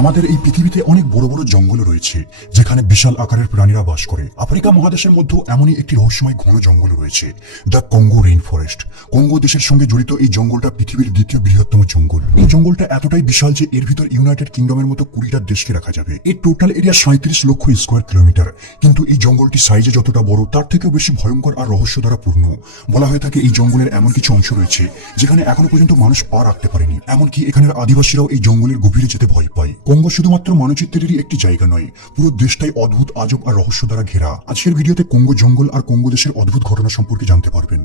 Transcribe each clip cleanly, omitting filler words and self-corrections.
আমাদের এই পৃথিবীতে অনেক বড় বড় জঙ্গল রয়েছে যেখানে বিশাল আকারের প্রাণীরা বাস করে। আফ্রিকা মহাদেশের মধ্যে এমনই একটি রহস্যময় ঘন জঙ্গল রয়েছে, the Congo rain forest. Congo দেশের সঙ্গে জড়িত এই জঙ্গলটা পৃথিবীর দ্বিতীয় বৃহত্তম জঙ্গল। এই জঙ্গলটা এতটাই বিশাল যে এর ভিতর ইউনাইটেড কিংডমের মতো 20টা দেশকে রাখা যাবে। এর টোটাল এরিয়া 37 লক্ষ স্কোয়ার কিলোমিটার। কিন্তু এই জঙ্গলটি সাইজে যতটা বড় তার থেকেও বেশি ভয়ঙ্কর আর রহস্য দ্বারা পূর্ণ। বলা হয়ে থাকে এই জঙ্গলের এমন কিছু অংশ রয়েছে যেখানে এখনো পর্যন্ত মানুষ পা রাখতে পারেনি। এমনকি এখানের আদিবাসীরাও এই জঙ্গলের গভীরে যেতে ভয় পায়। কঙ্গো শুধুমাত্র মানচিত্রেরই একটি জায়গা নয়, পুরো দেশটাই অদ্ভুত, আজব আর রহস্য দ্বারা ঘেরা। আজকের ভিডিওতে কঙ্গো জঙ্গল আর কঙ্গো দেশের অদ্ভুত ঘটনা সম্পর্কে জানতে পারবেন।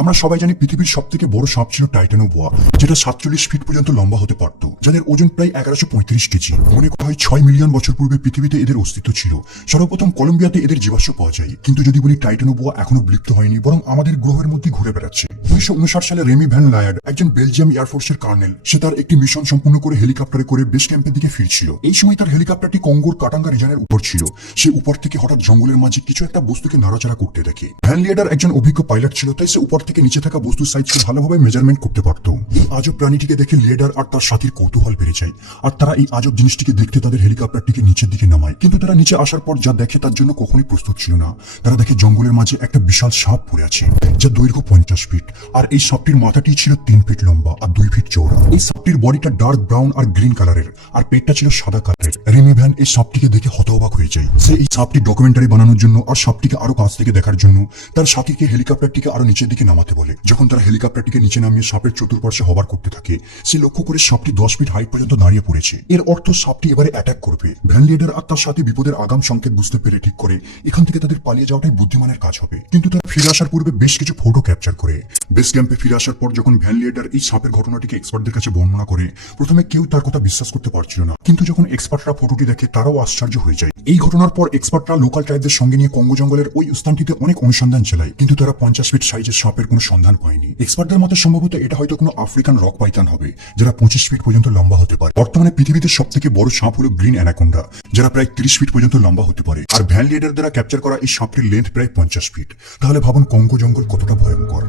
আমরা সবাই জানি পৃথিবীর সব থেকে বড় সাপ ছিল টাইটানোবোয়া, যেটা 47 ফিট পর্যন্ত লম্বা হতে পারত, যাদের ওজন প্রায় 1135 কেজি। মনে করা হয় 6 মিলিয়ন বছর পূর্বে পৃথিবীতে এদের অস্তিত্ব ছিল। সর্বপ্রথম কলম্বিয়াতে এদের জীবাশ্ম পাওয়া যায়। কিন্তু যদি বলি টাইটানোবোয়া এখনো বিলুপ্ত হয়নি, বরং আমাদের গ্রহের মধ্যে ঘুরে বেড়াচ্ছে। 1959 সালে রেমি ভ্যান লায়ার্ড, একজন বেলজিয়াম এয়ারফোর্সের কর্নেল, সে তার একটি মিশন সম্পূর্ণ করে হেলিকপ্টারে করে বেস ক্যাম্পের দিকে ফিরছিল। এই সময় তার হেলিকপ্টারটি কঙ্গোর কাটাঙ্গা রিজনের উপর ছিল। সে উপর থেকে হঠাৎ জঙ্গলের মাঝে কিছু একটা বস্তুকে নাড়াচাড়া করতে দেখে। ভ্যান লিয়ার্ড একজন অভিজ্ঞ পাইলট ছিল, তাই সে উপর থেকে নিচে থাকা বস্তুর সাইজকে ভালোভাবে মেজারমেন্ট করতে পারত। এই আজব প্রাণীটিকে দেখে লিয়েডার আর তার সাথীর কৌতূহল বেড়ে যায়, আর তারা এই আজব জিনিসটিকে দেখতে তাদের হেলিকপ্টারটিকে নিচের দিকে নামায়। কিন্তু তারা নিচে আসার পর যা দেখে তার জন্য কখনোই প্রস্তুত ছিল না। তারা দেখে জঙ্গলের মাঝে একটা বিশাল সাপ পড়ে আছে, যা দৈর্ঘ্য 50 ফিট, আর এই সাপটির মাথাটি ছিল 3 ফিট লম্বা আর 2 ফিট চওড়া। এই সাপটির বডিটা ডার্ক ব্রাউন আর গ্রিন কালারের, আর পেটটা ছিল সাদা কালারের। রেমি ভ্যান এই সাপটিকে দেখে হতবাক হয়ে যায়। সে এই সাপটি ডকুমেন্টারি বানানোর জন্য আর সাপটিকে আরো কাছ থেকে দেখার জন্য তার সাথীকে হেলিকপ্টারটিকে আরো নিচের দিকে নামাতে বলে। যখন তারা হেলিকপ্টারটিকে নিচে নামিয়ে সাপের চতুর্পার্শ্বে হবার করতে থাকে, সে লক্ষ্য করে সাপটি 10 ফিট হাইট পর্যন্ত দাঁড়িয়ে পড়েছে। এর অর্থ সাপটি এবারে অ্যাটাক করবে। ভ্যান লিডার আর তার সাথে বিপদের আগাম সংকেত বুঝতে পেরে ঠিক করে এখান থেকে তাদের পালিয়ে যাওয়াটাই বুদ্ধিমানের কাজ হবে। কিন্তু তারা ফিরে আসার পূর্বে বেশ কিছু ফটো ক্যাপচার করে। বেস ক্যাম্পে ফিরে আসার পর যখন ভ্যান লিডার এই সাপের ঘটনাটিকে এক্সপার্টদের কাছে বর্ণনা করে, প্রথমে কেউ তার কথা বিশ্বাস করতে পারছিল না। কিন্তু যখন এক্সপার্টরা ফটোটি দেখে তারাও আশ্চর্য হয়ে যায়। এই ঘটনার পর এক্সপার্টরা লোকাল ট্রাইবদের সঙ্গে নিয়ে কঙ্গো জঙ্গলের ওই স্থানটিতে অনেক অনুসন্ধান চালায়, কিন্তু তারা 50 ফিট সাইজের সাপের কোনো সন্ধান পায়নি। এক্সপার্টদের মতে সম্ভবত এটা হয়তো কোনো আফ্রিকান রক পাইথন হবে, যারা 25 ফিট পর্যন্ত লম্বা হতে পারে। বর্তমানে পৃথিবীতে সব থেকে বড় সাপ হলো গ্রিন অ্যানাকোন্ডা, যারা প্রায় 30 ফিট পর্যন্ত লম্বা হতে পারে। আর ভ্যান লিডার দ্বারা ক্যাপচার করা এই সাপটির লেন্থ প্রায় 50 ফিট। তাহলে ভাবুন কঙ্গো জঙ্গল কতটা ভয়ঙ্কর।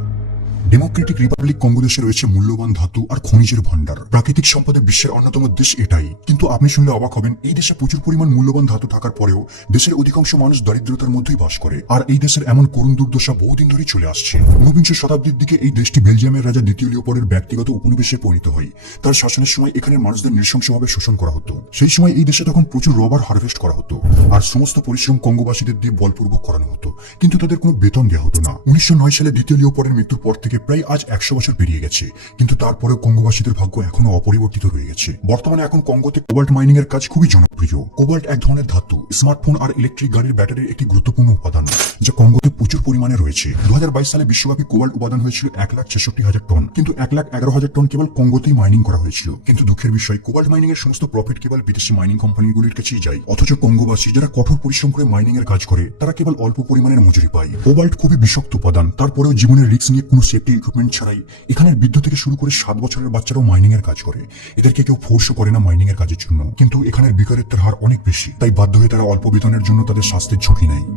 ডেমোক্রেটিক রিপাবলিক কঙ্গো দেশে রয়েছে মূল্যবান ধাতু আর খনিজের ভান্ডার। প্রাকৃতিক সম্পদে বিশ্বের অন্যতম দেশ এটাই। কিন্তু আপনি শুনলে অবাক হবেন, এই দেশে প্রচুর পরিমাণ মূল্যবান ধাতু থাকার পরেও দেশের অধিকাংশ মানুষ দরিদ্রতার মধ্যেই বাস করে। আর এই দেশের এমন করুণ দুর্দশা বহুদিন ধরেই চলে আসছে। 19বিংশ শতাব্দীর দিকে এই দেশটি বেলজিয়ামের রাজা দ্বিতীয় লিওপোল্ডের ব্যক্তিগত উপনিবেশে পরিণত হয়। তার শাসনের সময় এখানের মানুষদের নৃশংসভাবে শোষণ করা হতো। সেই সময় এই দেশে তখন প্রচুর রবার হারভেস্ট করা হতো, আর সমস্ত পরিশ্রম কঙ্গোবাসীদের দিয়ে বলপূর্বক করানো হতো। কিন্তু তাদের কোনো বেতন দেওয়া হতো না। 1909 সালে দ্বিতীয় লিওপোল্ডের মৃত্যুর পর থেকে প্রায় আজ 100 বছর পেরিয়ে গেছে, কিন্তু তারপরেও কঙ্গোবাসীদের ভাগ্য এখনো অপরিবর্তিত রয়ে গেছে। বর্তমানে এখন কঙ্গোতে কোবাল্ট মাইনিং এর কাজ খুবই জনপ্রিয়। কোবাল্ট এক ধরনের ধাতু, স্মার্টফোন আর ইলেকট্রিক গাড়ির ব্যাটারির একটি গুরুত্বপূর্ণ উপাদান, যা কঙ্গোতে প্রচুর পরিমাণে রয়েছে। 2022 সালে বিশ্বব্যাপী কোবাল্ট উপাদান হয়েছিল 1,66,000 টন, কিন্তু 1,11,000 টন কেবল কঙ্গোতেই মাইনিং করা হয়েছিল। কিন্তু দুঃখের বিষয়, কোবাল্ট মাইনিং এর সমস্ত প্রফিট কেবল বিদেশি মাইনিং কোম্পানিগুলির কাছেই যায়। অথচ কঙ্গোবাসী যারা কঠোর পরিশ্রম করে মাইনিং এর কাজ করে, তারা কেবল অল্প পরিমাণের মজুরি পায়। কোবাল্ট খুবই বিষাক্ত উপাদান, তারপরেও জীবনের রিস্ক নিয়ে কোনো সেফটি ইকুইপমেন্ট ছাড়াই এখানের বৃদ্ধ থেকে শুরু করে 7 বছরের বাচ্চারাও মাইনিং এর কাজ করে। এদেরকে কেউ ফোর্সও করে না মাইনিং এর কাজের জন্য, কিন্তু এখানের বেকারত্বের হার অনেক বেশি, তাই বাধ্য হয়ে তারা অল্প বেতনের জন্য তাদের স্বাস্থ্যের ঝুঁকি নেয়।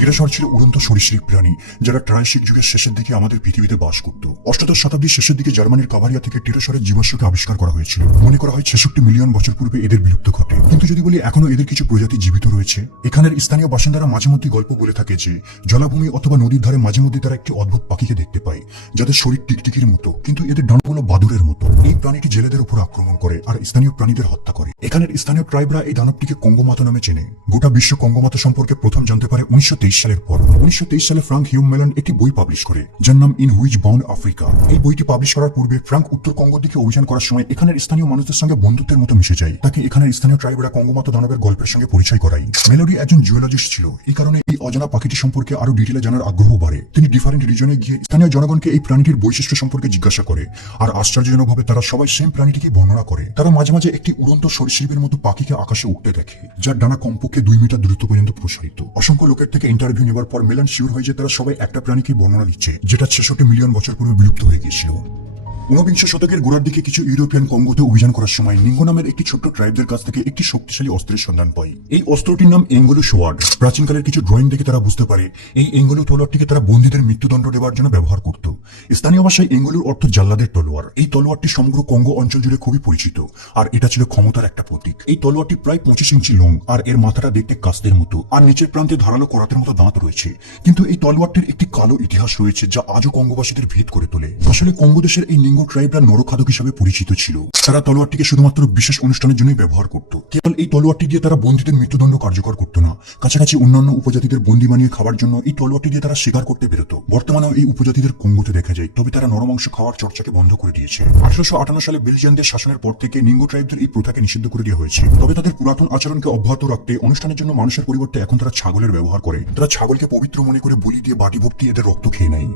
টিরাসর ছিল উড়ন্ত সরীসৃপ প্রাণী, যারা ট্রায়াসিক যুগের শেষের দিকে আমাদের পৃথিবীতে বাস করত। 8দশ শতাব্দীর শেষের দিকে জার্মানির কাভারিয়া থেকে টিরাসরের জীবাশ্মকে আবিষ্কার করা হয়েছিল। মনে করা হয় 66 মিলিয়ন বছর পূর্বে এদের বিলুপ্ত ঘটে। কিন্তু যদি বলি এখনো এদের কিছু প্রজাতি জীবিত রয়েছে। এখানের স্থানীয় বাসিন্দারা মাঝে মধ্যে গল্প বলে থাকে যে জলাভূমি অথবা নদীর ধারে মাঝে মধ্যে তারা একটি অদ্ভুত পাখিকে দেখতে পায়, যাদের শরীর টিকটিকির মতো, কিন্তু এদের ডানাগুলো বাদুরের মতো। এই প্রাণীটি জেলেদের উপর আক্রমণ করে আর স্থানীয় প্রাণীদের হত্যা করে। এখানের স্থানীয় ট্রাইবরা এই দানবটিকে কঙ্গোমাতা নামে চেনে। গোটা বিশ্ব কঙ্গোমাতা সম্পর্কে প্রথম জানতে পারে 1923 সালের পর। 1923 সালে ফ্রাঙ্ক হিউম মেলন একটি বই পাবলিশ করে, যার নাম ইন হুইচ বাউন্ড আফ্রিকা। এই বইটি পাবলিশ করার পূর্বে ফ্রাঙ্ক উত্তর কঙ্গোর দিকে অভিযান করার সময় এখানের স্থানীয় মানুষদের সঙ্গে বন্ধুত্বের মতো মিশে যায়। তাকে এখানের স্থানীয় ট্রাইবরা কঙ্গোমাতা দানবের গল্পের সঙ্গে পরিচয় করায়। মেলোডি একজন জিওলজিস্ট ছিল, এই কারণে এই অজানা পাখিটি সম্পর্কে আরো ডিটেলে জানার আগ্রহ বাড়ে। তিনি ডিফারেন্ট রিজনে গিয়ে স্থানীয় জনগণকে এই প্রাণীটির বৈশিষ্ট্য সম্পর্কে জিজ্ঞাসা করে, আর আশ্চর্যজনকভাবে তারা সবাই সেম প্রাণীটিকে বর্ণনা করে। তারা মাঝে মাঝে একটি উড়ন্ত সরীসৃপের মতো পাখিকে আকাশে উঠতে দেখে, যার ডানা কমপক্ষে 2 মিটার দূরত্ব পর্যন্ত প্রসারিত। অসংখ্য লোকের থেকে ইন্টারভিউ নেবার পর মেলন শিওর হয় যে তারা সবাই একটা প্রাণীকে বর্ণনা দিচ্ছে, যেটা 66 মিলিয়ন বছর পূর্বে বিলুপ্ত হয়ে গিয়েছিল। ঊনবিংশ শতকের গোড়ার দিকে কিছু ইউরোপিয়ান কঙ্গোতে অভিযান করার সময় নিঙ্গো নামের একটি ছোট্ট ট্রাইবদের কাছ থেকে একটি শক্তিশালী অস্ত্রের সন্ধান পায়। এই অস্ত্রটির নাম এঙ্গোলো সোয়ার্ড। প্রাচীনকালের কিছু ড্রয়িং দেখে তারা বুঝতে পারে এই এঙ্গোলো তলোয়ারটিকে তারা বন্দীদের মৃত্যুদণ্ড দেওয়ার জন্য ব্যবহার করত। স্থানীয় ভাষায় এঙ্গোলোর অর্থ জাল্লাদের তলোয়ার। এই তলোয়ারটি সমগ্র কঙ্গো অঞ্চল জুড়ে খুবই পরিচিত, আর এটা ছিল ক্ষমতার একটা প্রতীক। এই তলোয়ারটি প্রায় 25 ইঞ্চি লং, আর এর মাথাটা দেখতে কাস্তের মতো, আর নিচের প্রান্তে ধারালো করাতের মতো দাঁত রয়েছে। কিন্তু এই তলোয়ারটির একটি কালো ইতিহাস রয়েছে যা আজও কঙ্গোবাসীদের ভীত করে তোলে। আসলে কঙ্গো দেশের এই নিঙ্গো ট্রাইবরা নরখাদক হিসেবে পরিচিত ছিল। তারা তলোয়ারটিকে শুধুমাত্র বিশেষ অনুষ্ঠানের জন্যই ব্যবহার করত। কেবল এই তলোয়ারটি দিয়ে তারা বন্দীদের মৃত্যুদণ্ড কার্যকর করত না, কাছাকাছি অন্যান্য উপজাতিদের বন্দী বানিয়ে খাওয়ার জন্য এই তলোয়ারটি দিয়ে তারা শিকার করতে বেরোত। বর্তমানেও এই উপজাতিদের কঙ্গোতে দেখা যায়, তবে তারা নরমাংস খাওয়ার চর্চাকে বন্ধ করে দিয়েছে। 1858 সালে বেলজিয়ানদের শাসনের পর থেকে নিঙ্গো ট্রাইবদের এই প্রথাকে নিষিদ্ধ করে দেওয়া হয়েছে। তবে তাদের পুরাতন আচরণকে অব্যাহত রাখতে অনুষ্ঠানের জন্য মানুষের পরিবর্তে এখন তারা ছাগলের ব্যবহার করে। তারা ছাগলকে পবিত্র মনে করে বলি দিয়ে বাটি ভর্তি এদের রক্ত খেয়ে নেয়।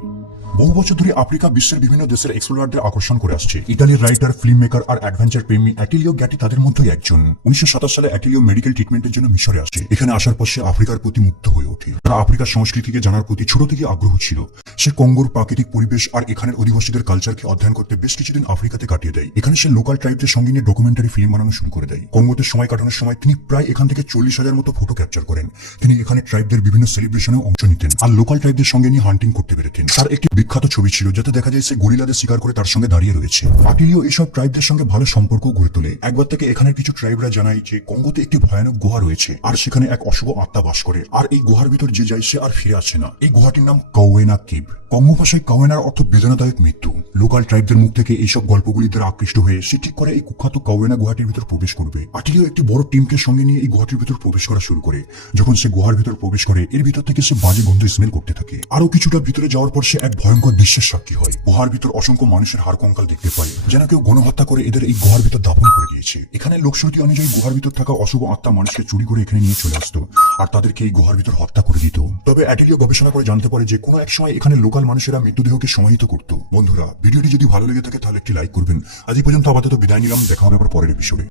বহু বছর ধরে আফ্রিকা বিশ্বের বিভিন্ন দেশের এক্সপ্লোরারদের আকর্ষণ করে আসছে। ইতালির রাইটার, ফিল্ম মেকার আর অ্যাডভেঞ্চার প্রেমী অ্যাটিলিও গ্যাটি তাদের মধ্যেই একজন। 1927 সালে অ্যাটিলিও মেডিকেল ট্রিটমেন্টের জন্য মিশরে আসে। এখানে আসার পর সে আফ্রিকার প্রতি মুগ্ধ হয়ে ওঠে। তার আফ্রিকার সংস্কৃতিকে জানার প্রতি ছোট থেকে আগ্রহ ছিল। সে কঙ্গোর প্রাকৃতিক পরিবেশ আর এখানের অধিবাসীদের কালচারকে অধ্যয়ন করতে বেশ কিছুদিন আফ্রিকাতে কাটিয়ে দেয়। এখানে সে লোকাল ট্রাইবদের সঙ্গে নিয়ে ডকুমেন্টারি ফিল্ম বানানো শুরু করে দেয়। কঙ্গোতে সময় কাটানোর সময় তিনি প্রায় এখান থেকে 40,000 মতো ফটো ক্যাপচার করেন। তিনি এখানে ট্রাইবদের বিভিন্ন সেলিব্রেশনে অংশ নিতেন আর লোকাল ট্রাইবদের সঙ্গে নিয়ে হান্টিং করতে বেরোতেন। তার একটি বিখ্যাত ছবি ছিল যাতে দেখা যায় সে গরিলাদের শিকার করে তার সঙ্গে দাঁড়িয়ে রয়েছে। আটিলিও এইসব ট্রাইবদের সঙ্গে ভালো সম্পর্ক গড়ে তোলে। একবার থেকে এখানের কিছু ট্রাইবরা জানায় যে কঙ্গোতে একটি ভয়ানক গুহা রয়েছে আর সেখানে এক অশুভ আত্মা বাস করে, আর এই গুহার ভিতর যে যায় সে আর ফিরে আসে না। এই গুহাটির নাম কাওয়েনা কেভ। কঙ্গো ভাষায় কাওয়েনার অর্থ বেদনাদায়ক মৃত্যু। লোকাল ট্রাইবদের মুখ থেকে এইসব গল্পগুলি দ্বারা আকৃষ্ট হয়ে সে ঠিক করে এই কুখ্যাত কাওয়েনা গুহাটির ভিতর প্রবেশ করবে। আটিলিও একটি বড় টিমকে সঙ্গে নিয়ে এই গুহাটির ভিতর প্রবেশ করা শুরু করে। যখন সে গুহার ভিতর প্রবেশ করে এর ভিতর থেকে সে বাজে গন্ধ স্মেল করতে থাকে। আরো কিছুটা ভিতরে যাওয়ার পর সে এক ভয়ঙ্কর দৃশ্যের সাক্ষী হয়। গুহার ভিতর অসংখ্য মানুষের হাড় কঙ্কাল দেখতে পায়, যেন কেউ গণহত্যা করে এদের এই গুহার ভিতর দাফন করে দিয়েছে। এখানে লোকশ্রুতি অনুযায়ী গুহার ভিতর থাকা অশুভ আত্মা মানুষকে চুরি করে এখানে নিয়ে চলে আসতো আর তাদেরকে এই গুহার ভিতর হত্যা করে দিত। তবে অ্যাটিলিও গবেষণা করে জানতে পারে যে কোনো এক সময় এখানে লোকাল মানুষেরা মৃতদেহকে সমাহিত করত। বন্ধুরা, ভিডিওটি যদি ভালো লেগে থাকে তাহলে একটি লাইক করবেন। আজ এই পর্যন্ত আপাতত বিদায় নিলাম, দেখা হবে আবার পরের এপিসোডে।